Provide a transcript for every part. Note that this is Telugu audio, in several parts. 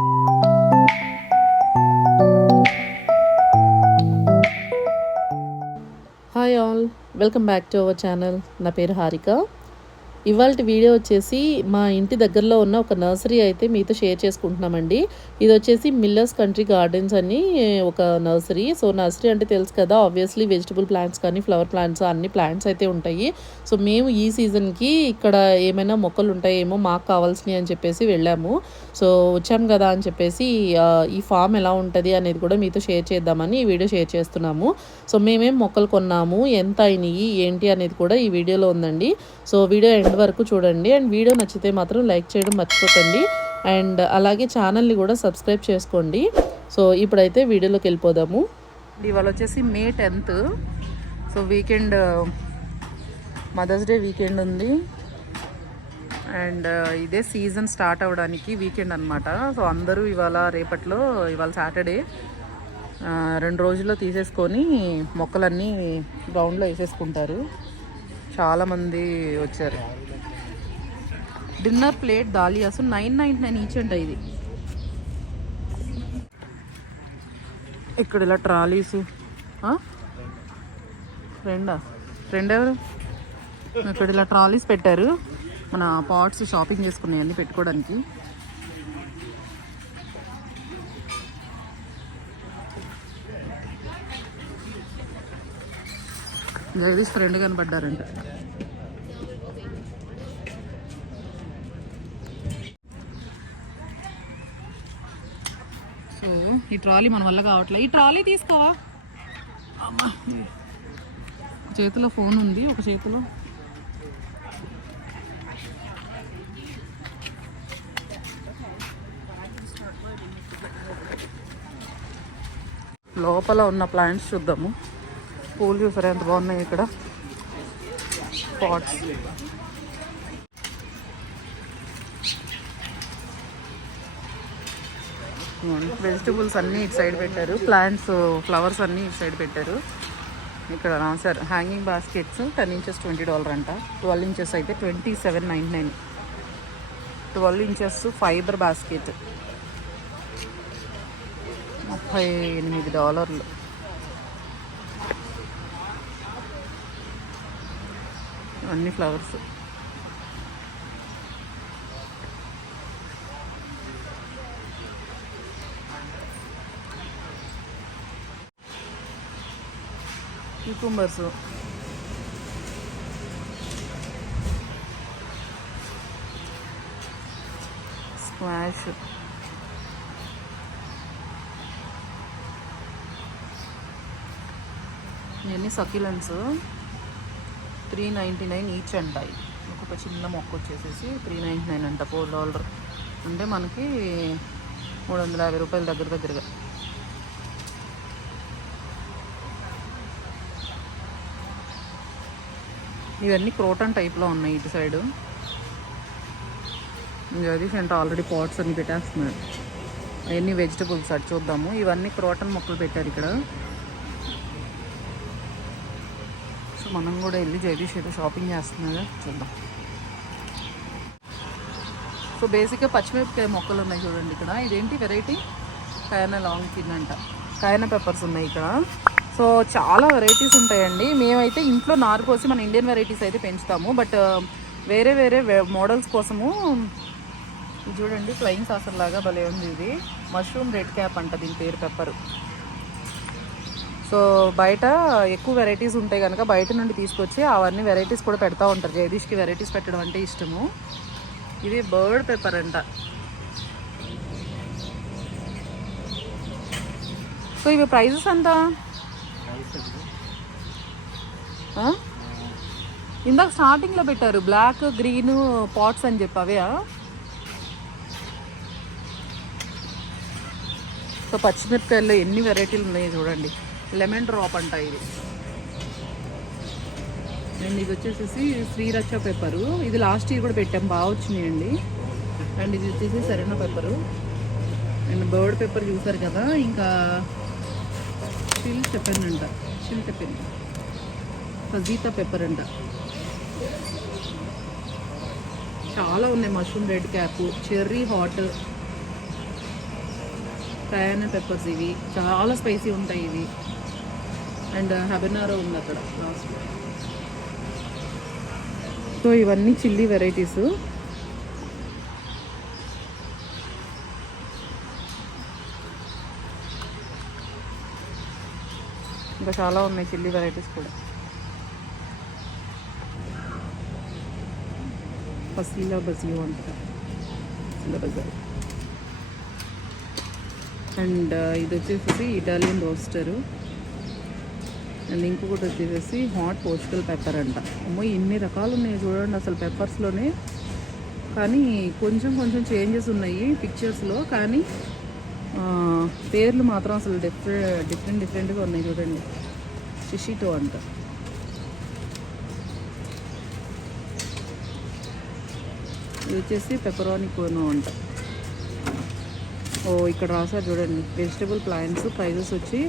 Hi all, welcome back to our channel. నా పేరు హారిక. ఇవాల్టి వీడియో వచ్చేసి మా ఇంటి దగ్గరలో ఉన్న ఒక నర్సరీ అయితే మీతో షేర్ చేసుకుంటున్నామండి. ఇది వచ్చేసి మిల్లర్స్ కంట్రీ గార్డెన్స్ అని ఒక నర్సరీ. సో నర్సరీ అంటే తెలుసు కదా, ఆబ్వియస్లీ వెజిటబుల్ ప్లాంట్స్ కానీ ఫ్లవర్ ప్లాంట్స్ అన్ని ప్లాంట్స్ అయితే ఉంటాయి. సో మేము ఈ సీజన్కి ఇక్కడ ఏమైనా మొక్కలు ఉంటాయేమో మాకు కావాల్సినవి అని చెప్పేసి వెళ్ళాము. సో వచ్చాం కదా అని చెప్పేసి ఈ ఫామ్ ఎలా ఉంటుంది అనేది కూడా మీతో షేర్ చేద్దామని ఈ వీడియో షేర్ చేస్తున్నాము. సో మేమేం మొక్కలు కొన్నాము, ఎంత అయినాయి ఏంటి అనేది కూడా ఈ వీడియోలో ఉందండి. సో వీడియో ఎండ్ వరకు చూడండి. అండ్ వీడియో నచ్చితే మాత్రం లైక్ చేయడం మర్చిపోకండి. అండ్ అలాగే ఛానల్ని కూడా సబ్స్క్రైబ్ చేసుకోండి. సో ఇప్పుడైతే వీడియోలోకి వెళ్ళిపోదాము. ఇవాళ వచ్చేసి May 10th. So weekend, mothers day weekend ఉంది. అండ్ ఇదే సీజన్ స్టార్ట్ అవ్వడానికి వీకెండ్ అనమాట. సో అందరూ ఇవాళ ఇవాళ సాటర్డే 2 రోజుల్లో తీసేసుకొని మొక్కలన్నీ గ్రౌండ్లో వేసేసుకుంటారు. చాలామంది వచ్చారు. డిన్నర్ ప్లేట్ దాలియాస్ 9.99 ఈచ్ అంట. ఇది ఇక్కడ ఇలా ట్రాలీస్. ఫ్రెండ్ ఎవరు? ఇక్కడ ఇలా ట్రాలీస్ పెట్టారు, మన పాట్స్ షాపింగ్ చేసుకున్నాయన్నీ పెట్టుకోవడానికి. జగదీష్ ఫ్రెండ్ కనపడ్డారంట. సో ఈ ట్రాలీ మన వల్ల కావట్లేదు. ఈ ట్రాలీ తీసుకోవా అమ్మా. చేతిలో ఫోన్ ఉంది, ఒక చేతిలో లోపల ఉన్న ప్లాంట్స్ చూద్దాము. పూలు చూసారా ఎంత బాగున్నాయి ఇక్కడ, పాట్స్. వెజిటబుల్స్ అన్నీ ఇటు సైడ్ పెట్టారు, ప్లాంట్స్ ఫ్లవర్స్ అన్నీ ఇటు సైడ్ పెట్టారు. ఇక్కడ రాశారు హ్యాంగింగ్ బాస్కెట్స్ 10 inches $20 అంట. 12 inches అయితే $27.99. 12 inches ఫైబర్ బాస్కెట్ $38. అన్ని ఫ్లవర్స్. క్యూకుంబర్స్, స్క్వాష్, ఇవన్నీ సక్యులెంట్స్ 3.99 ఈచ్ అంటాయి. ఒక చిన్న మొక్క వచ్చేసేసి $3.99 అంట. $4 అంటే మనకి $350 దగ్గరగా. ఇవన్నీ క్రోటన్ టైప్లో ఉన్నాయి ఇటు సైడు. జగదీష్ అంటే ఆల్రెడీ పాట్స్ అన్ని పెట్టేస్తున్నాడు. అవన్నీ వెజిటబుల్స్ అటు చూద్దాము. ఇవన్నీ క్రోటన్ మొక్కలు పెట్టారు ఇక్కడ. సో మనం కూడా వెళ్ళి జగదీష్ ఏదో షాపింగ్ చేస్తున్నాడు, చూద్దాం. సో బేసిక్గా పచ్చిమిరపకాయ మొక్కలు ఉన్నాయి చూడండి ఇక్కడ. ఇదేంటి వెరైటీ? కయానా లాంగ్ కిన్ అంట. కయానా పెప్పర్స్ ఉన్నాయి ఇక్కడ. సో చాలా వెరైటీస్ ఉంటాయండి. మేమైతే ఇంట్లో నారు కోసి మన ఇండియన్ వెరైటీస్ అయితే పెంచుతాము. బట్ వేరే మోడల్స్ కోసము చూడండి, ఫ్లయింగ్ సాసర్ లాగా భలే ఉంది ఇది. మష్రూమ్ రెడ్ క్యాప్ అంట దీని పేరు, పెప్పరు. సో బయట ఎక్కువ వెరైటీస్ ఉంటాయి కనుక బయట నుండి తీసుకొచ్చి అవన్నీ వెరైటీస్ కూడా పెడతా ఉంటారు. జగదీష్కి వెరైటీస్ పెట్టడం అంటే ఇష్టము. ఇది బర్డ్ పెప్పర్ అంట. సో ఇవి ప్రైజెస్ ఎంత? ఇందాక స్టార్టింగ్లో పెట్టారు బ్లాక్ గ్రీన్ పాట్స్ అని చెప్పి, అవే. సో పచ్చిమిరపకాయల్లో ఎన్ని వెరైటీలు ఉన్నాయి చూడండి. లెమన్ డ్రాప్ అంట ఇది. అండ్ ఇది వచ్చేసి శ్రీరక్ష పెప్పరు. ఇది లాస్ట్ ఇయర్ కూడా పెట్టాం, బాగా వచ్చినాయండి. అండ్ ఇది వచ్చేసి సరైన పెప్పరు. అండ్ బర్డ్ పెప్పర్ చూసారు కదా. ఇంకా చిల్ చెప్పానంట, చిల్ చెప్పాను. ఫజీతా పెప్పర్ అంట. చాలా ఉన్నాయి. Mushroom red cap, cherry hot, cayenne peppers ఇవి చాలా స్పైసీ ఉంటాయి ఇవి. అండ్ హబెనారో ఉంది అక్కడ లాస్ట్. సో ఇవన్నీ చిల్లీ వెరైటీస్. ఇంకా చాలా ఉన్నాయి చిల్లీ వెరైటీస్ కూడా. పసీలా బజియో అంటారు, పసీలా బజార్. అండ్ ఇది వచ్చేసి ఇటాలియన్ రోస్టరు. అండ్ ఇంకొకటి వచ్చేసి హాట్ పోర్చుగల్ పెప్పర్ అంట. అమ్మో ఇన్ని రకాలు ఉన్నాయి చూడండి అసలు పెప్పర్స్లోనే. కానీ కొంచెం కొంచెం చేంజెస్ ఉన్నాయి పిక్చర్స్లో, కానీ పేర్లు మాత్రం అసలు డిఫరెంట్గా ఉన్నాయి చూడండి. షిషిటో అంట. ఇది వచ్చేసి పెపరోని కోనో అంట. ఓ ఇక్కడ రాసారు చూడండి, వెజిటబుల్ ప్లాంట్స్ ప్రైజెస్ వచ్చి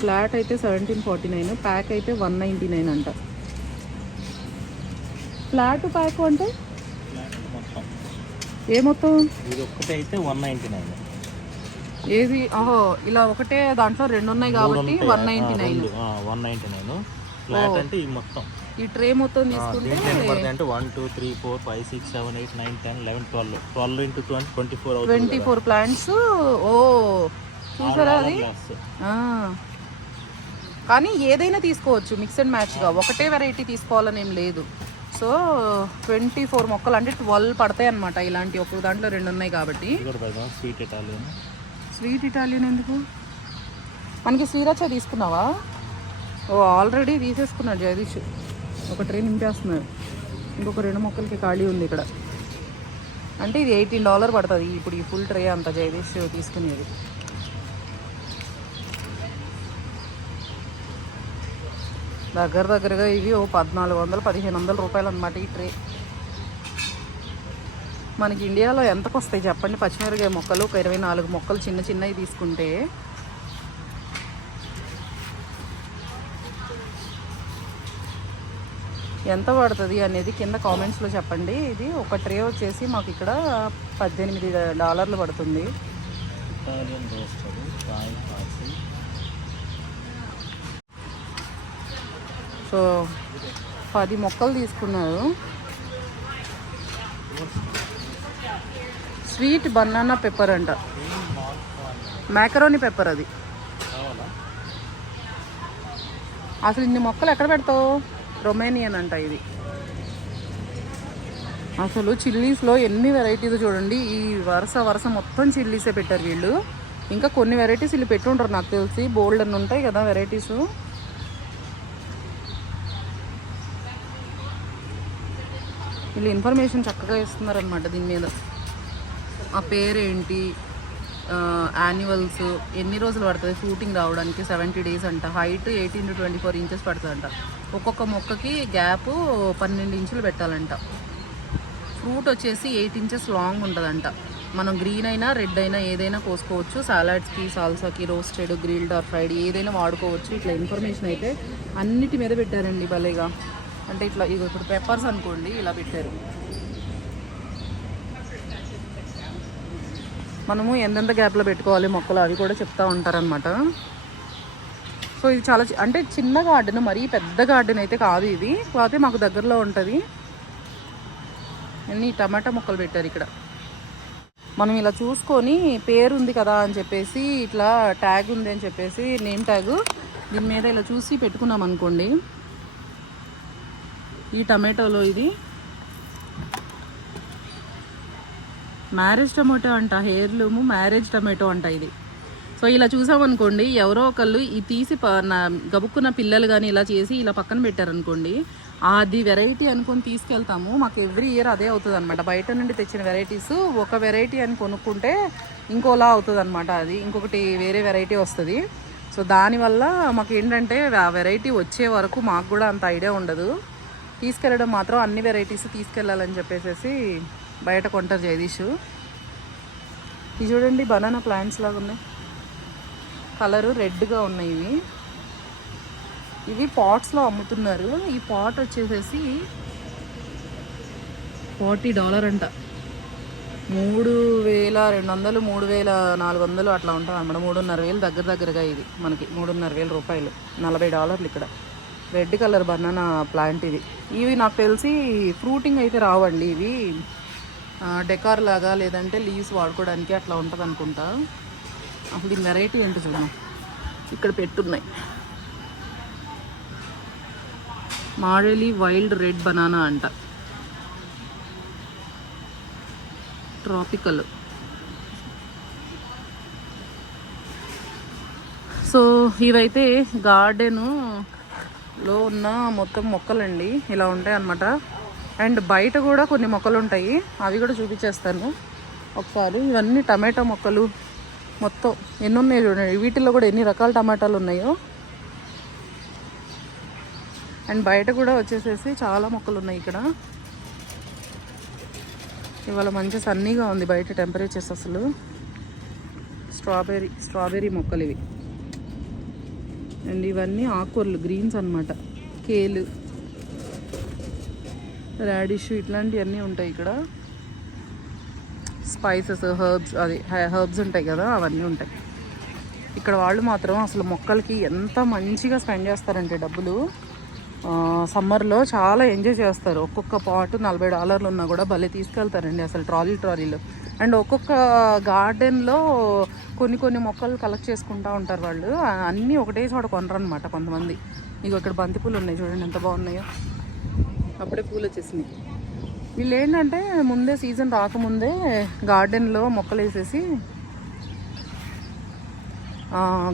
ఫ్లాట్ అయితే 1749, ప్యాక్ అయితే 199 అంట. ఫ్లాట్ ప్యాక్ అంటే ఏ మొత్తం? ఇది ఒకటి అయితే 199. ఏది? ఓహో ఇలా ఒకటే దాంట్లో రెండు ఉన్నాయి కాబట్టి 199. 199 ఫ్లాట్ అంటే ఈ మొత్తం ఈ ట్రే మొత్తం తీసుకుంటే అంటే 1 2 3 4 5 6 7 8 9 10 11 12 into 24 24 ప్లాంట్స్. ఓ చూసారా అది? కానీ ఏదైనా తీసుకోవచ్చు మిక్స్ అండ్ మ్యాచ్గా, ఒకటే వెరైటీ తీసుకోవాలని ఏం లేదు. సో 24 మొక్కలు అంటే 12 పడతాయి అనమాట. ఇలాంటి ఒక్కొక్క దాంట్లో రెండు ఉన్నాయి కాబట్టి. స్వీట్ ఇటాలియన్ ఎందుకు మనకి? శ్రీరాచ తీసుకున్నావా? ఓ ఆల్రెడీ తీసేసుకున్నాడు జగదీష్. ఒక ట్రే నింపేస్తున్నాడు. ఇంకొక 2 మొక్కలకి ఖాళీ ఉంది ఇక్కడ. అంటే ఇది $18 పడుతుంది ఇప్పుడు ఈ ఫుల్ ట్రే అంతా జగదీష్ తీసుకునేది. దగ్గరగా ఇవి ఓ 1400-1500 రూపాయలు అనమాట ఈ ట్రే. మనకి ఇండియాలో ఎంతకు వస్తాయి చెప్పండి పచ్చిమిరకాయ మొక్కలు? ఒక 24 మొక్కలు చిన్నవి తీసుకుంటే ఎంత పడుతుంది అనేది కింద కామెంట్స్లో చెప్పండి. ఇది ఒక ట్రే వచ్చేసి మాకు ఇక్కడ $18 పడుతుంది. సో 10 మొక్కలు తీసుకున్నారు. స్వీట్ బనానా పెప్పర్ అంట, మ్యాకరోని పెప్పర్ అది. అసలు ఇన్ని మొక్కలు ఎక్కడ పెడతావు? రొమేనియన్ అంట ఇది. అసలు చిల్లీస్లో ఎన్ని వెరైటీస్ చూడండి. ఈ వరుస మొత్తం చిల్లీసే పెట్టారు వీళ్ళు. ఇంకా కొన్ని వెరైటీస్ వీళ్ళు పెట్టుంటారు నాకు తెలిసి, బోల్డ్ అని ఉంటాయి కదా వెరైటీస్. వీళ్ళు ఇన్ఫర్మేషన్ చక్కగా ఇస్తున్నారనమాట దీని మీద. ఆ పేరేంటి, యాన్యువల్స్, ఎన్ని రోజులు పడుతుంది షూటింగ్ రావడానికి, 70 days అంట. హైట్ 18 to 24 inches పడుతుందంట. ఒక్కొక్క మొక్కకి గ్యాప్ 12 ఇంచులు పెట్టాలంట. ఫ్రూట్ వచ్చేసి 8 inches లాంగ్ ఉంటుందంట. మనం గ్రీన్ అయినా రెడ్ అయినా ఏదైనా కోసుకోవచ్చు. సాలాడ్స్కి, సాల్సాకి, రోస్టెడ్, గ్రిల్డ్ ఆర్ ఫ్రైడ్ ఏదైనా వాడుకోవచ్చు. ఇట్లా ఇన్ఫర్మేషన్ అయితే అన్నిటి మీద పెట్టారండి భలేగా. అంటే ఇట్లా ఇది ఇప్పుడు పెప్పర్స్ అనుకోండి ఇలా పెట్టారు. మనము ఎంతెంత గ్యాప్లో పెట్టుకోవాలి మొక్కలు అవి కూడా చెప్తూ ఉంటారనమాట. సో ఇది చాలా అంటే చిన్న గార్డెన్, మరీ పెద్ద గార్డెన్ అయితే కాదు ఇది, కాకపోతే మాకు దగ్గరలో ఉంటుంది. అన్ని టమాటా మొక్కలు పెట్టారు ఇక్కడ. మనం ఇలా చూసుకొని పేరు ఉంది కదా అని చెప్పేసి, ఇట్లా ట్యాగ్ ఉంది అని చెప్పేసి, నేమ్ ట్యాగ్ దీని మీద ఇలా చూసి పెట్టుకున్నాం అనుకోండి. ఈ టమాటోలో ఇది మ్యారేజ్ టమాటో అంట, హెయిర్లూము మ్యారేజ్ టమాటో అంట ఇది. సో ఇలా చూసామనుకోండి, ఎవరో ఒకళ్ళు ఈ తీసి గబుక్కున్న పిల్లలు కానీ ఇలా చేసి ఇలా పక్కన పెట్టారనుకోండి, అది వెరైటీ అనుకొని తీసుకెళ్తాము. మాకు ఎవ్రీ ఇయర్ అదే అవుతుంది అనమాట. బయట నుండి తెచ్చిన వెరైటీస్ ఒక వెరైటీ అని కొనుక్కుంటే ఇంకోలా అవుతుంది అనమాట. అది ఇంకొకటి వేరే వెరైటీ వస్తుంది. సో దానివల్ల మాకు ఏంటంటే ఆ వెరైటీ వచ్చే వరకు మాకు కూడా అంత ఐడియా ఉండదు. తీసుకెళ్ళడం మాత్రం అన్ని వెరైటీస్ తీసుకెళ్ళాలని చెప్పేసి బయట కొంటారు జగదీష్. ఇది చూడండి బనానా ప్లాంట్స్ లాగా ఉన్నాయి, కలరు రెడ్గా ఉన్నాయి. ఇవి పాట్స్లో అమ్ముతున్నారు. ఈ పాట్ వచ్చేసేసి $40 అంట. 3200 3400 అట్లా ఉంటుంది అన్నమాట. 3500 దగ్గరగా ఇది మనకి. 3500 రూపాయలు, $40 ఇక్కడ. రెడ్ కలర్ బనానా ప్లాంట్ ఇది. ఇవి నాకు తెలిసి ఫ్రూటింగ్ అయితే రావండి, ఇవి డెకార్ లాగా లేదంటే లీవ్స్ వాడుకోవడానికి అట్లా ఉంటుంది అనుకుంటా. అసలు ఈ వెరైటీ ఏంటి చూద్దాం. ఇక్కడ పెట్టున్నాయి మాడెలి వైల్డ్ రెడ్ బనానా అంట, ట్రాపికల్. సో ఇవైతే గార్డెన్లో ఉన్న మొత్తం మొక్కలండి, ఇలా ఉంటాయి అన్నమాట. అండ్ బయట కూడా కొన్ని మొక్కలు ఉంటాయి, అవి కూడా చూపించేస్తాను ఒకసారి. ఇవన్నీ టమాటా మొక్కలు మొత్తం ఎన్ని ఉన్నాయి చూడండి. వీటిల్లో కూడా ఎన్ని రకాల టమాటాలు ఉన్నాయో. అండ్ బయట కూడా వచ్చేసేసి చాలా మొక్కలు ఉన్నాయి ఇక్కడ. ఇవాళ మంచి సన్నీగా ఉంది బయట టెంపరేచర్స్ అసలు. స్ట్రాబెర్రీ మొక్కలు ఇవి. అండ్ ఇవన్నీ ఆకుకూరలు, గ్రీన్స్ అన్నమాట. కేలు, రాడిష్ ఇట్లాంటివన్నీ ఉంటాయి ఇక్కడ. స్పైసెస్, హెర్బ్స్ ఉంటాయి కదా, అవన్నీ ఉంటాయి ఇక్కడ. వాళ్ళు మాత్రం అసలు మొక్కలకి ఎంత మంచిగా స్పెండ్ చేస్తారంటే డబ్బులు. సమ్మర్లో చాలా ఎంజాయ్ చేస్తారు. ఒక్కొక్క పాటు $40 ఉన్నా కూడా భలే తీసుకెళ్తారండి అసలు, ట్రాలీలు. అండ్ ఒక్కొక్క గార్డెన్లో కొన్ని మొక్కలు కలెక్ట్ చేసుకుంటూ ఉంటారు వాళ్ళు. అన్నీ ఒకటే చోట కొనరనమాట కొంతమంది. ఇక ఇక్కడ బంతిపూలు ఉన్నాయి చూడండి, ఎంత బాగున్నాయో. అప్పుడే పూలు వచ్చేసినాయి. వీళ్ళు ఏంటంటే ముందే సీజన్ రాకముందే గార్డెన్లో మొక్కలు వేసేసి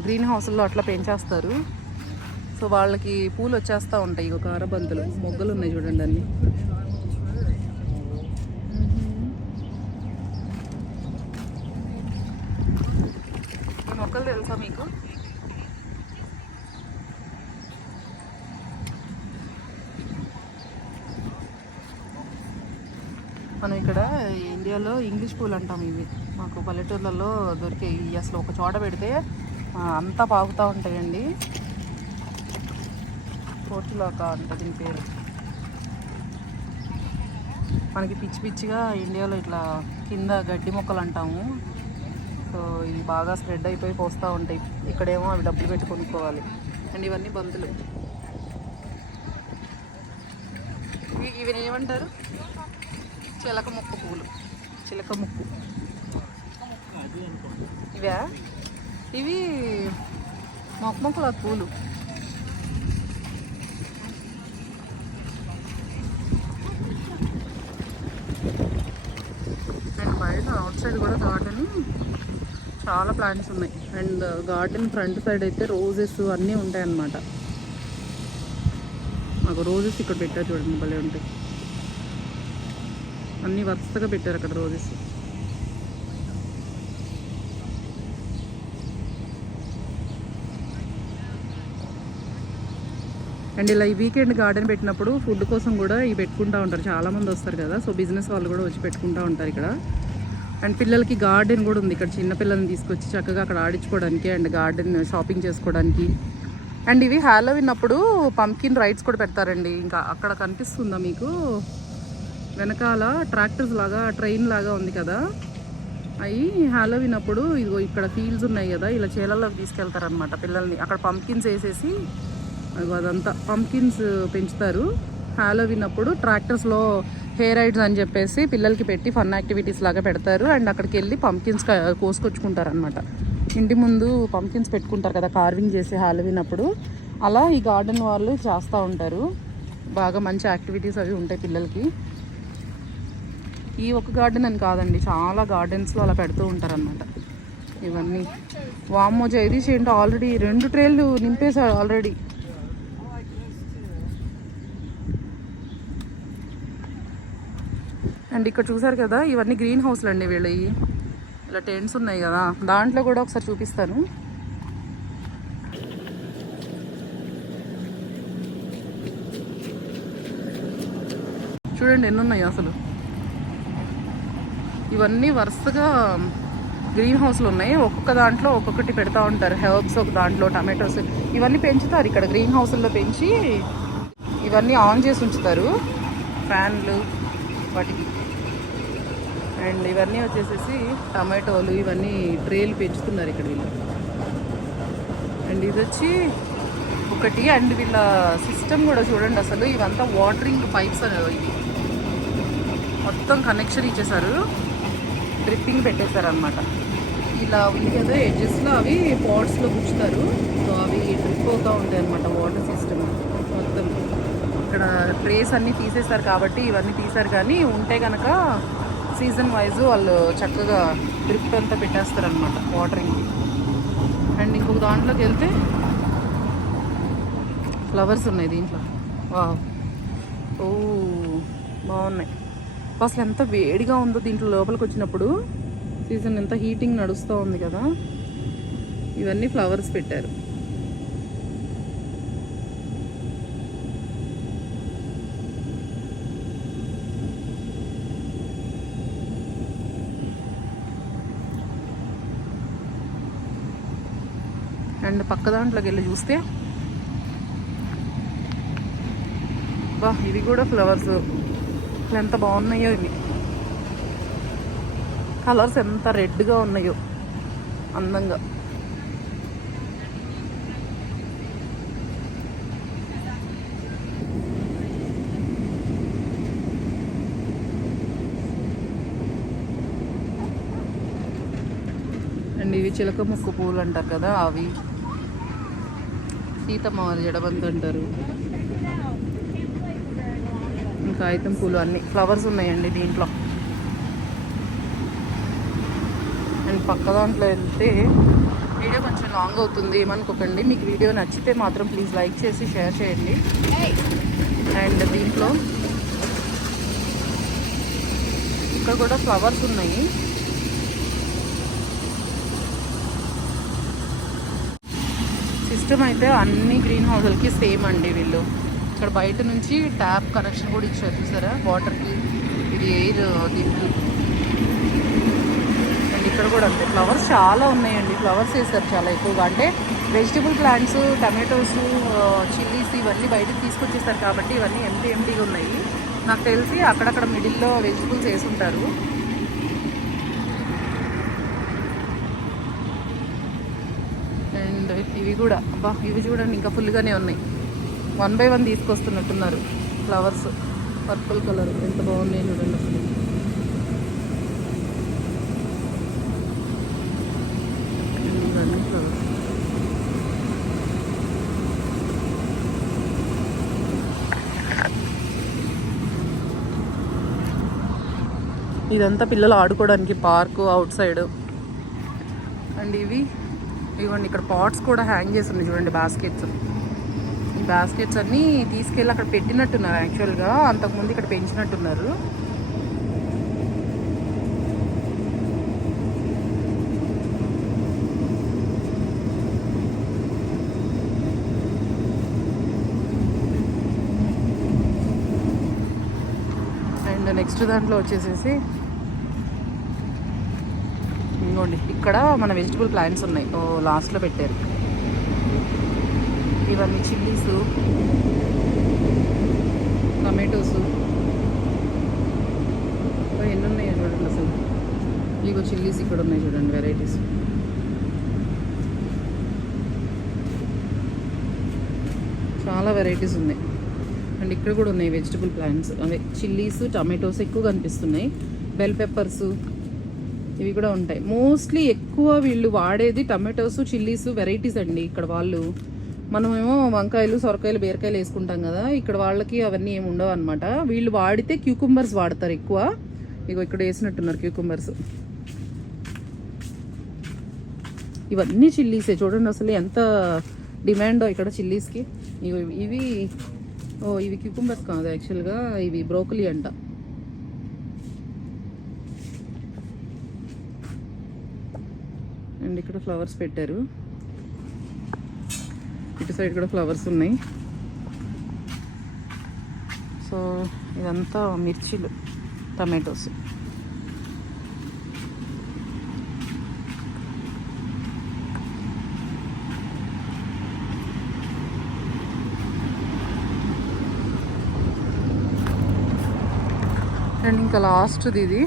గ్రీన్ హౌస్లో అట్లా పెంచేస్తారు. సో వాళ్ళకి పూలు వచ్చేస్తూ ఉంటాయి. ఇక కారబంతులు మొగ్గలు ఉన్నాయి చూడండి అన్నీ. ఈ మొక్కలు తెలుసా మీకు? మనం ఇక్కడ ఇండియాలో ఇంగ్లీష్ పూలు అంటాం ఇవి. మాకు పల్లెటూర్లలో దొరికే అసలు ఒక చోట పెడితే అంతా పాకుతూ ఉంటాయండి. కోటిలాక అంట దీని పేరు. మనకి పిచ్చిగా ఇండియాలో ఇట్లా కింద గడ్డి మొక్కలు అంటాము. సో ఇవి బాగా స్ప్రెడ్ అయిపోయి పోస్తూ ఉంటాయి. ఇక్కడేమో అవి డబ్బులు పెట్టి కొనుక్కోవాలి. అండ్ ఇవన్నీ బంతులు. ఇవి ఏమంటారు? చిలక ముక్కు పూలు. చిలక ముక్కు ఇవే. ఇవి మొక్కల పూలు. అండ్ బయట అవుట్ సైడ్ కూడా గార్డెన్ చాలా ప్లాంట్స్ ఉన్నాయి. అండ్ గార్డెన్ ఫ్రంట్ సైడ్ అయితే రోజెస్ అన్నీ ఉంటాయి అన్నమాట. మాకు రోజెస్ ఇక్కడ పెట్టారు చూడండి, భలే ఉంటాయి. అన్నీ వరుసగా పెట్టారు అక్కడ రోజెస్. అండ్ ఇలా ఈ వీకెండ్ గార్డెన్ పెట్టినప్పుడు ఫుడ్ కోసం కూడా ఇవి పెట్టుకుంటూ ఉంటారు. చాలామంది వస్తారు కదా, సో బిజినెస్ వాళ్ళు కూడా వచ్చి పెట్టుకుంటూ ఉంటారు ఇక్కడ. అండ్ పిల్లలకి గార్డెన్ కూడా ఉంది ఇక్కడ. చిన్న పిల్లల్ని తీసుకొచ్చి చక్కగా అక్కడ ఆడించుకోవడానికి అండ్ గార్డెన్ షాపింగ్ చేసుకోవడానికి. అండ్ ఇవి హాలోవిన్ అప్పుడు పంకిన్ రైడ్స్ కూడా పెడతారండి. ఇంకా అక్కడ కనిపిస్తుందా మీకు వెనకాల ట్రాక్టర్స్ లాగా, ట్రైన్ లాగా ఉంది కదా, అవి హాలోవిన్ అప్పుడు ఇదిగో ఇక్కడ ఫీల్డ్స్ ఉన్నాయి కదా, ఇలా చేలల్లోకి తీసుకెళ్తారనమాట పిల్లల్ని. అక్కడ పంకిన్స్ వేసేసి అదంతా పంకిన్స్ పెంచుతారు. హాలోవిన్ అప్పుడు ట్రాక్టర్స్లో హెయిర్ రైడ్స్ అని చెప్పేసి పిల్లలకి పెట్టి ఫన్ యాక్టివిటీస్ లాగా పెడతారు. అండ్ అక్కడికి వెళ్ళి పంకిన్స్ కోసుకొచ్చుకుంటారు అనమాట. ఇంటి ముందు పంకిన్స్ పెట్టుకుంటారు కదా కార్వింగ్ చేసి హాలోవిన్ అప్పుడు. అలా ఈ గార్డెన్ వాళ్ళు చేస్తూ ఉంటారు. బాగా మంచి యాక్టివిటీస్ అవి ఉంటాయి పిల్లలకి. ఈ ఒక గార్డెన్ అని కాదండి, చాలా గార్డెన్స్లో అలా పెడుతూ ఉంటారనమాట ఇవన్నీ. వామ్మో జగదీష్ ఏంటో ఆల్రెడీ 2 ట్రేలు నింపేశారు ఆల్రెడీ. అండ్ ఇక్కడ చూసారు కదా, ఇవన్నీ గ్రీన్ హౌస్లు అండి వీళ్ళవి. ఇలా టెంట్స్ ఉన్నాయి కదా, దాంట్లో కూడా ఒకసారి చూపిస్తాను. చూడండి ఎన్ని ఉన్నాయి అసలు. ఇవన్నీ వరుసగా గ్రీన్ హౌస్లు ఉన్నాయి. ఒక్కొక్క దాంట్లో ఒక్కొక్కటి పెడతా ఉంటారు. హెర్బ్స్ ఒక దాంట్లో, టమాటోస్ ఇవన్నీ పెంచుతారు ఇక్కడ గ్రీన్ హౌస్ల్లో పెంచి. ఇవన్నీ ఆన్ చేసి ఉంచుతారు ఫ్యాన్లు వాటికి. అండ్ ఇవన్నీ వచ్చేసేసి టమాటోలు, ఇవన్నీ ట్రేలు పెంచుతున్నారు ఇక్కడ వీళ్ళు. అండ్ ఇది వచ్చి ఒకటి. అండ్ వీళ్ళ సిస్టమ్ కూడా చూడండి అసలు, ఇవంతా వాటరింగ్ పైప్స్ ఇవి మొత్తం కనెక్షన్ ఇచ్చేసారు, డ్రిప్పింగ్ పెట్టేశారు అనమాట. ఇలా ఇంకేదో ఎడ్జెస్లో అవి పాట్స్లో గుచ్చుతారు, సో అవి డ్రిప్ అవుతూ ఉంటాయి అనమాట వాటర్ సిస్టమ్ మొత్తం. ఇక్కడ ట్రేస్ అన్నీ తీసేశారు కాబట్టి ఇవన్నీ తీశారు, కానీ ఉంటే కనుక సీజన్ వైజ్ వాళ్ళు చక్కగా డ్రిప్ అంతా పెట్టేస్తారనమాట వాటరింగ్కి. అండ్ ఇంకొక దాంట్లోకి వెళ్తే ఫ్లవర్స్ ఉన్నాయి దీంట్లో. వావ్, ఓ బాగున్నాయి. అసలు ఎంత వేడిగా ఉందో దీంట్లో లోపలికి వచ్చినప్పుడు. సీజన్ ఎంత హీటింగ్ నడుస్తూ ఉంది కదా. ఇవన్నీ ఫ్లవర్స్ పెట్టారు. అండ్ పక్క దాంట్లోకి వెళ్ళి చూస్తే బా, ఇవి కూడా ఫ్లవర్స్. అసలు ఎంత బాగున్నాయో ఇవి. కలర్స్ ఎంత రెడ్గా ఉన్నాయో అందంగా. అండ్ ఇవి చిలక ముక్కు పూలు అంటారు కదా, అవి సీతమ్మవారి జడబంతి అంటారు, ఇంకా కాగితం పూలు, అన్ని ఫ్లవర్స్ ఉన్నాయండి దీంట్లో. అండ్ పక్క దాంట్లో వెళ్తే వీడియో కొంచెం లాంగ్ అవుతుంది, ఏమనుకోకండి. మీకు వీడియో నచ్చితే మాత్రం ప్లీజ్ లైక్ చేసి షేర్ చేయండి. అండ్ దీంట్లో ఇక్కడ కూడా ఫ్లవర్స్ ఉన్నాయి. సిస్టమ్ అయితే అన్ని గ్రీన్ హౌస్లకి సేమ్ అండి. వీళ్ళు ఇక్కడ బయట నుంచి ట్యాప్ కనెక్షన్ కూడా ఇచ్చారు చూసారా వాటర్కి. ఇది ఎయిర్ దీనికి. అండ్ ఇక్కడ కూడా అంతే ఫ్లవర్స్ చాలా ఉన్నాయండి. ఫ్లవర్స్ వేస్తారు చాలా ఎక్కువగా. అంటే వెజిటబుల్ ప్లాంట్స్, టమాటోస్, చిల్లీస్ ఇవన్నీ బయటకు తీసుకొచ్చేస్తారు కాబట్టి ఇవన్నీ ఎంటీగా ఉన్నాయి. నాకు తెలిసి అక్కడక్కడ మిడిల్లో వెజిటబుల్స్ వేసుంటారు. అండ్ ఇవి కూడా అబ్బా, ఇవి చూడండి ఇంకా ఫుల్గానే ఉన్నాయి. 1 by 1 తీసుకొస్తున్నట్టున్నారు ఫ్లవర్స్. పర్పుల్ కలర్ ఎంత బాగున్నాయి చూడండి అసలు. ఇవన్నీ ఫ్లవర్స్. ఇదంతా పిల్లలు ఆడుకోవడానికి పార్కు అవుట్ సైడ్. అండ్ ఇవ్వండి ఇక్కడ పాట్స్ కూడా హ్యాంగ్ చేసి ఉన్నాయి చూడండి, బాస్కెట్స్. ఈ బాస్కెట్స్ అన్నీ తీసుకెళ్ళి అక్కడ పెట్టినట్టున్నారు. యాక్చువల్గా అంతకుముందు ఇక్కడ పెంచినట్టున్నారు. అండ్ నెక్స్ట్ దాంట్లో వచ్చేసేసి ఇంకోండి ఇక్కడ మన వెజిటబుల్ ప్లాంట్స్ ఉన్నాయి. లాస్ట్లో పెట్టారు. ఇవన్నీ చిల్లీస్, టమాటోస్, ఎన్ని ఉన్నాయో చూడండి అసలు. ఇగో చిల్లీస్ ఇక్కడ ఉన్నాయి చూడండి, వెరైటీస్. చాలా వెరైటీస్ ఉన్నాయి. అండ్ ఇక్కడ కూడా ఉన్నాయి వెజిటబుల్ ప్లాంట్స్. అదే చిల్లీస్, టమాటోస్ ఎక్కువ కనిపిస్తున్నాయి. బెల్ పెప్పర్స్ ఇవి కూడా ఉంటాయి. మోస్ట్లీ ఎక్కువ వీళ్ళు వాడేది టమాటోస్, చిల్లీస్ వెరైటీస్ అండి. ఇక్కడ వాళ్ళు, మనమేమో వంకాయలు, సొరకాయలు, బీరకాయలు వేసుకుంటాం కదా, ఇక్కడ వాళ్ళకి అవన్నీ ఏమి ఉండవు అనమాట. వీళ్ళు వాడితే క్యూకుంబర్స్ వాడతారు ఎక్కువ. ఇగో ఇక్కడ వేసినట్టున్నారు క్యూకుంబర్స్. ఇవన్నీ చిల్లీసే చూడండి అసలు ఎంత డిమాండో ఇక్కడ చిల్లీస్కి. ఇవి క్యూకుంబర్స్ కాదు యాక్చువల్గా, ఇవి బ్రోకలీ అంట. అండ్ ఇక్కడ ఫ్లవర్స్ పెట్టారు. ఇటు సైడ్ కూడా ఫ్లవర్స్ ఉన్నాయి. సో ఇదంతా మిర్చీలు, టమాటోస్. అండ్ ఇంకా లాస్ట్ది ఇది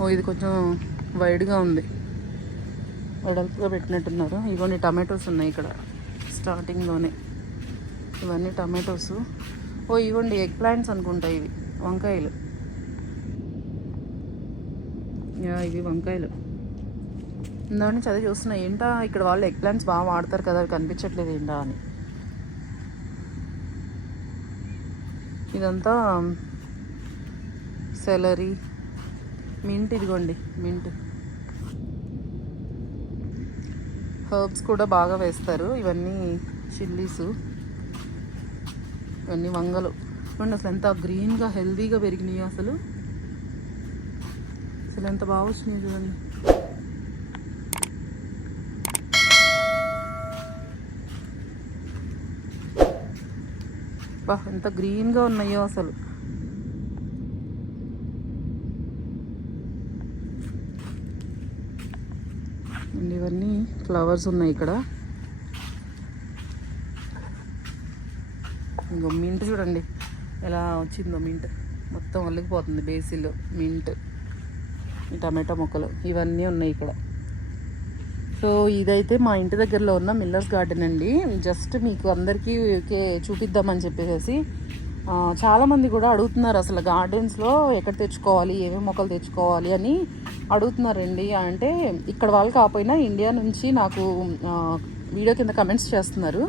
ఓ ఇది కొంచెం వైడ్గా ఉంది, వెడల్పుగా పెట్టినట్టున్నారు. ఇవన్నీ టమాటోస్ ఉన్నాయి ఇక్కడ స్టార్టింగ్లోనే. ఇవన్నీ టమాటోస్. ఓ ఇవ్వండి ఎగ్ ప్లాంట్స్ అనుకుంటా, ఇవి వంకాయలు. ఇవి వంకాయలు. ఇందాక నుంచి అదే చూస్తున్నా, ఏంటా ఇక్కడ వాళ్ళు ఎగ్ ప్లాంట్స్ బాగా వాడతారు కదా, అవి కనిపించట్లేదు ఏంటా అని. ఇదంతా సెలరీ, మింట్. ఇదిగోండి మింట్. హర్బ్స్ కూడా బాగా వేస్తారు. ఇవన్నీ చిల్లీసు, ఇవన్నీ వంగలు. చూడండి అసలు ఎంత గ్రీన్గా హెల్దీగా పెరిగినాయి, అసలు ఎంత బాగా వచ్చినాయి చూడండి. బా ఎంత గ్రీన్గా ఉన్నాయో అసలు. ఇవన్నీ ఫ్లవర్స్ ఉన్నాయి ఇక్కడ. ఇంకో మింట్ చూడండి ఎలా వచ్చిందో, మింట్ మొత్తం అల్లికిపోతుంది. బేసిల్, మింట్, ఈ టమాటా మొక్కలు ఇవన్నీ ఉన్నాయి ఇక్కడ. సో ఇదైతే మా ఇంటి దగ్గరలో ఉన్న మిల్లర్స్ గార్డెన్ అండి. జస్ట్ మీకు అందరికీ చూపిద్దామని చెప్పేసి చాలామంది కూడా అడుగుతున్నారు అసలు గార్డెన్స్లో ఎక్కడ తెచ్చుకోవాలి, ఏమేమి మొక్కలు తెచ్చుకోవాలి అని అడుగుతున్నారండి. అంటే ఇక్కడ వాళ్ళు కాకపోయినా ఇండియా నుంచి నాకు వీడియో కింద కమెంట్స్ చేస్తున్నారు,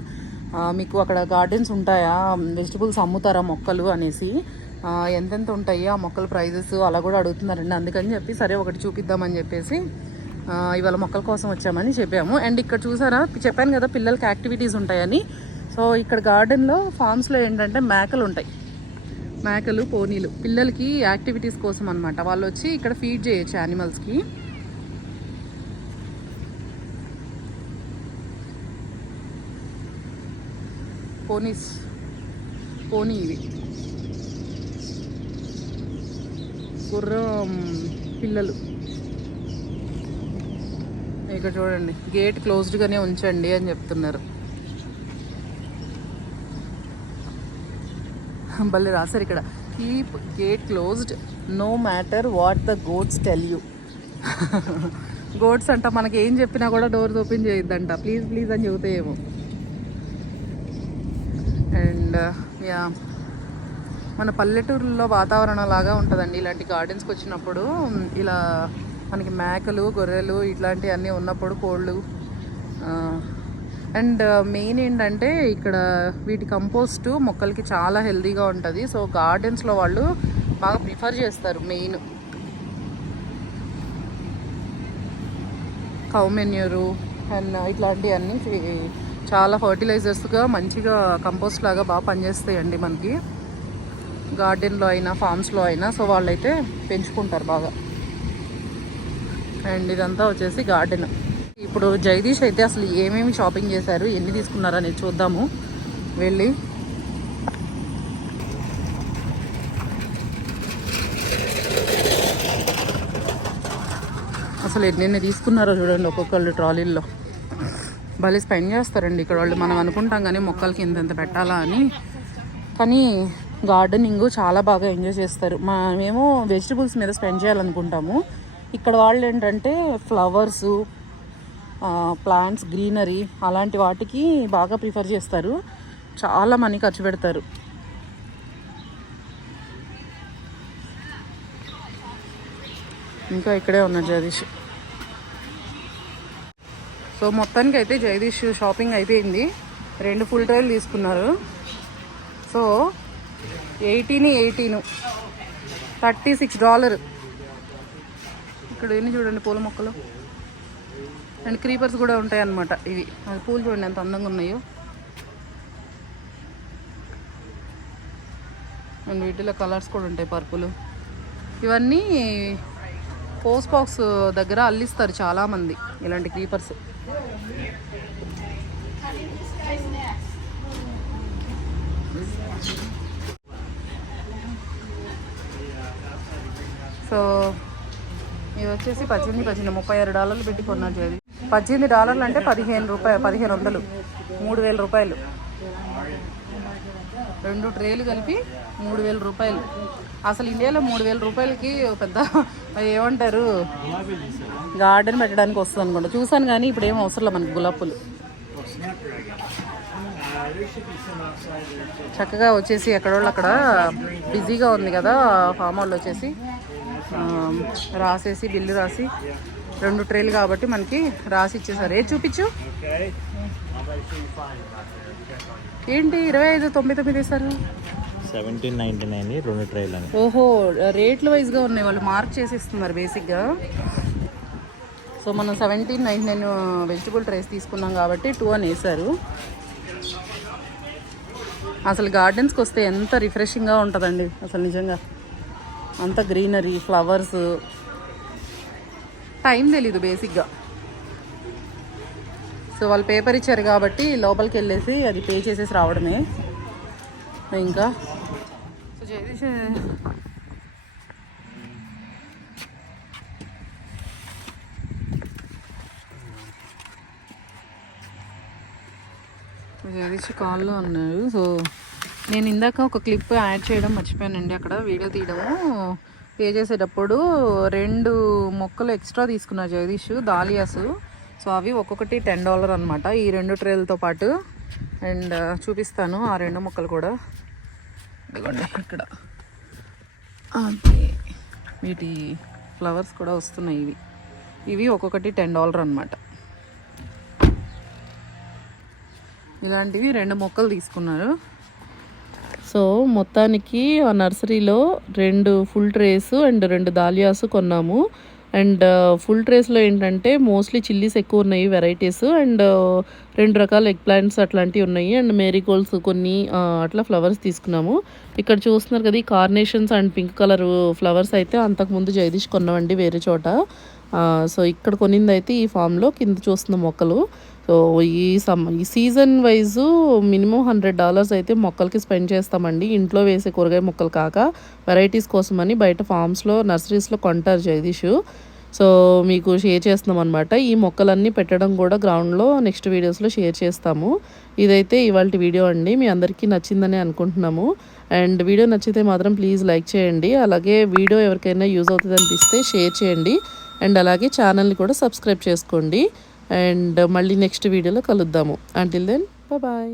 మీకు అక్కడ గార్డెన్స్ ఉంటాయా, వెజిటబుల్స్ అమ్ముతారా మొక్కలు అనేసి, ఎంతెంత ఉంటాయి ఆ మొక్కల ప్రైజెస్ అలా కూడా అడుగుతున్నారండి. అందుకని చెప్పి సరే ఒకటి చూపిద్దామని చెప్పేసి ఇవాళ మొక్కల కోసం వచ్చామని చెప్పాము. అండ్ ఇక్కడ చూసారా, చెప్పాను కదా పిల్లలకి యాక్టివిటీస్ ఉంటాయని. సో ఇక్కడ గార్డెన్లో ఫామ్స్లో ఏంటంటే మేకలు ఉంటాయి, మేకలు, పోనీలు, పిల్లలకి యాక్టివిటీస్ కోసం అనమాట. వాళ్ళు వచ్చి ఇక్కడ ఫీడ్ చేయొచ్చు యానిమల్స్కి. పోనీ ఇవి గుర్రం పిల్లలు. ఇక్కడ చూడండి, గేట్ క్లోజ్డ్గానే ఉంచండి అని చెప్తున్నారు. భలే రాశారు ఇక్కడ, keep gate closed no matter what the goats tell you. Goats అంట మనకి ఏం చెప్పినా కూడా డోర్స్ ఓపెన్ చేయొద్దంట, ప్లీజ్ ప్లీజ్ అని చెబుతాయేమో. అండ్ యా, మన పల్లెటూరులో వాతావరణం లాగా ఉంటుందండి ఇలాంటి గార్డెన్స్కి వచ్చినప్పుడు. ఇలా మనకి మేకలు, గొర్రెలు ఇట్లాంటివన్నీ ఉన్నప్పుడు, కోళ్ళు. అండ్ మెయిన్ ఏంటంటే ఇక్కడ వీటి కంపోస్ట్ మొక్కలకి చాలా హెల్తీగా ఉంటుంది. సో గార్డెన్స్లో వాళ్ళు బాగా ప్రిఫర్ చేస్తారు. మెయిన్ కౌ మెన్యూరు అండ్ ఇట్లాంటివన్నీ చాలా ఫర్టిలైజర్స్గా మంచిగా కంపోస్ట్ లాగా బాగా పనిచేస్తాయండి మనకి, గార్డెన్లో అయినా ఫామ్స్లో అయినా. సో వాళ్ళైతే పెంచుకుంటారు బాగా. అండ్ ఇదంతా వచ్చేసి గార్డెన్. ఇప్పుడు జగదీష్ అయితే అసలు ఏమేమి షాపింగ్ చేశారు, ఎన్ని తీసుకున్నారు అనేది చూద్దాము వెళ్ళి. అసలు ఎన్ని తీసుకున్నారో చూడండి ఒక్కొక్కళ్ళు ట్రాలీల్లో. భలే స్పెండ్ చేస్తారండి ఇక్కడ వాళ్ళు. మనం అనుకుంటాం కానీ మొక్కలకి ఇంత పెట్టాలా అని, కానీ గార్డెనింగ్ చాలా బాగా ఎంజాయ్ చేస్తారు. మేము వెజిటబుల్స్ మీద స్పెండ్ చేయాలనుకుంటాము, ఇక్కడ వాళ్ళు ఏంటంటే ఫ్లవర్సు, ప్లాంట్స్, గ్రీనరీ అలాంటి వాటికి బాగా ప్రిఫర్ చేస్తారు. చాలా మనీ ఖర్చు పెడతారు. ఇంకా ఇక్కడే ఉన్నారు జగదీష్. సో మొత్తానికి అయితే జగదీష్ షాపింగ్ అయిపోయింది. 2 ఫుల్ ట్రైలు తీసుకున్నారు. సో 18 $36. ఇక్కడ ఎన్ని చూడండి పూల మొక్కలు అండ్ క్రీపర్స్ కూడా ఉంటాయి అన్నమాట. ఇవి అది పూలు చూడండి ఎంత అందంగా ఉన్నాయో. అండ్ వీటిలో కలర్స్ కూడా ఉంటాయి, పర్పుల్. ఇవన్నీ పోస్ట్ బాక్స్ దగ్గర అల్లిస్తారు చాలామంది ఇలాంటి క్రీపర్స్. సో ఇవి వచ్చేసి $18 పెట్టి కొన్నారు. $18 అంటే $1500, 3,000 రూపాయలు. 2 ట్రేలు కలిపి 3,000 రూపాయలు. అసలు ఇండియాలో 3,000 రూపాయలకి పెద్ద ఏమంటారు గార్డెన్ పెట్టడానికి వస్తుంది అనుకుంటా. చూసాను కానీ ఇప్పుడు ఏం అవసరం లేదు మనకి గులాబ్ పూలు. చక్కగా వచ్చేసి ఎక్కడోళ్ళు అక్కడ బిజీగా ఉంది కదా ఫామ్ వాళ్ళు వచ్చేసి రాసేసి బిల్లు రాసి 2 ట్రేలు కాబట్టి మనకి రాసి ఇచ్చేసారు. ఏది చూపించు ఏంటి 25.99 ఇస్తారు. 17.99 2 ట్రైలు అని. ఓహో రేట్లు వైజ్గా ఉన్నాయి, వాళ్ళు మార్క్ చేసి ఇస్తున్నారు బేసిక్గా. సో మనం 17.99 వెజిటబుల్ ట్రేస్ తీసుకున్నాం కాబట్టి 2 అని వేశారు. అసలు గార్డెన్స్కి వస్తే ఎంత రిఫ్రెషింగ్గా ఉంటుందండి అసలు నిజంగా. అంత గ్రీనరీ, ఫ్లవర్స్, టైం తెలీదు బేసిక్గా. సో వాళ్ళు పేపర్ ఇచ్చారు కాబట్టి లోపలికి వెళ్ళేసి అది పే చేసేసి రావడమే ఇంకా. సో జగదీష్ కాల్లో అన్నారు. సో నేను ఇందాక ఒక క్లిప్ యాడ్ చేయడం మర్చిపోయానండి. అక్కడ వీడియో తీయడము పే చేసేటప్పుడు 2 మొక్కలు ఎక్స్ట్రా తీసుకున్నారు జగదీష్, దాలియాస్. సో అవి ఒక్కొక్కటి $10 అనమాట ఈ 2 ట్రేలతో పాటు. అండ్ చూపిస్తాను ఆ 2 మొక్కలు కూడా. ఇదిగోండి ఇక్కడ వీటి ఫ్లవర్స్ కూడా వస్తున్నాయి. ఇవి ఒక్కొక్కటి $10 అనమాట. ఇలాంటివి 2 మొక్కలు తీసుకున్నారు. సో మొత్తానికి ఆ నర్సరీలో 2 ఫుల్ ట్రేస్ అండ్ 2 దాలియాస్ కొన్నాము. అండ్ ఫుల్ ట్రేస్లో ఏంటంటే మోస్ట్లీ చిల్లీస్ ఎక్కువ ఉన్నాయి వెరైటీస్. అండ్ 2 రకాల ఎగ్ ప్లాంట్స్ అట్లాంటివి ఉన్నాయి. అండ్ మేరీగోల్డ్స్ కొన్ని అట్లా ఫ్లవర్స్ తీసుకున్నాము. ఇక్కడ చూస్తున్నారు కదా ఈ carnations and pink colour flowers అయితే అంతకుముందు జగదీష్ కొన్నామండి వేరే చోట. సో ఇక్కడ కొనింది అయితే ఈ ఫామ్లో కింద చూస్తున్న మొక్కలు. సో ఈ సీజన్ వైజు మినిమం $100 అయితే మొక్కలకి స్పెండ్ చేస్తామండి. ఇంట్లో వేసే కూరగాయ మొక్కలు కాక వెరైటీస్ కోసమని బయట ఫామ్స్లో నర్సరీస్లో కొంటారు జగదీష్. సో మీకు షేర్ చేస్తున్నాం అనమాట. ఈ మొక్కలన్నీ పెట్టడం కూడా గ్రౌండ్లో నెక్స్ట్ వీడియోస్లో షేర్ చేస్తాము. ఇదైతే ఇవాళ వీడియో అండి. మీ అందరికీ నచ్చిందని అనుకుంటున్నాము. అండ్ వీడియో నచ్చితే మాత్రం ప్లీజ్ లైక్ చేయండి. అలాగే వీడియో ఎవరికైనా యూజ్ అవుతుంది అనిపిస్తే షేర్ చేయండి. అండ్ అలాగే ఛానల్ని కూడా సబ్స్క్రైబ్ చేసుకోండి. అండ్ మళ్ళీ నెక్స్ట్ వీడియోలో కలుద్దాము. Until then bye.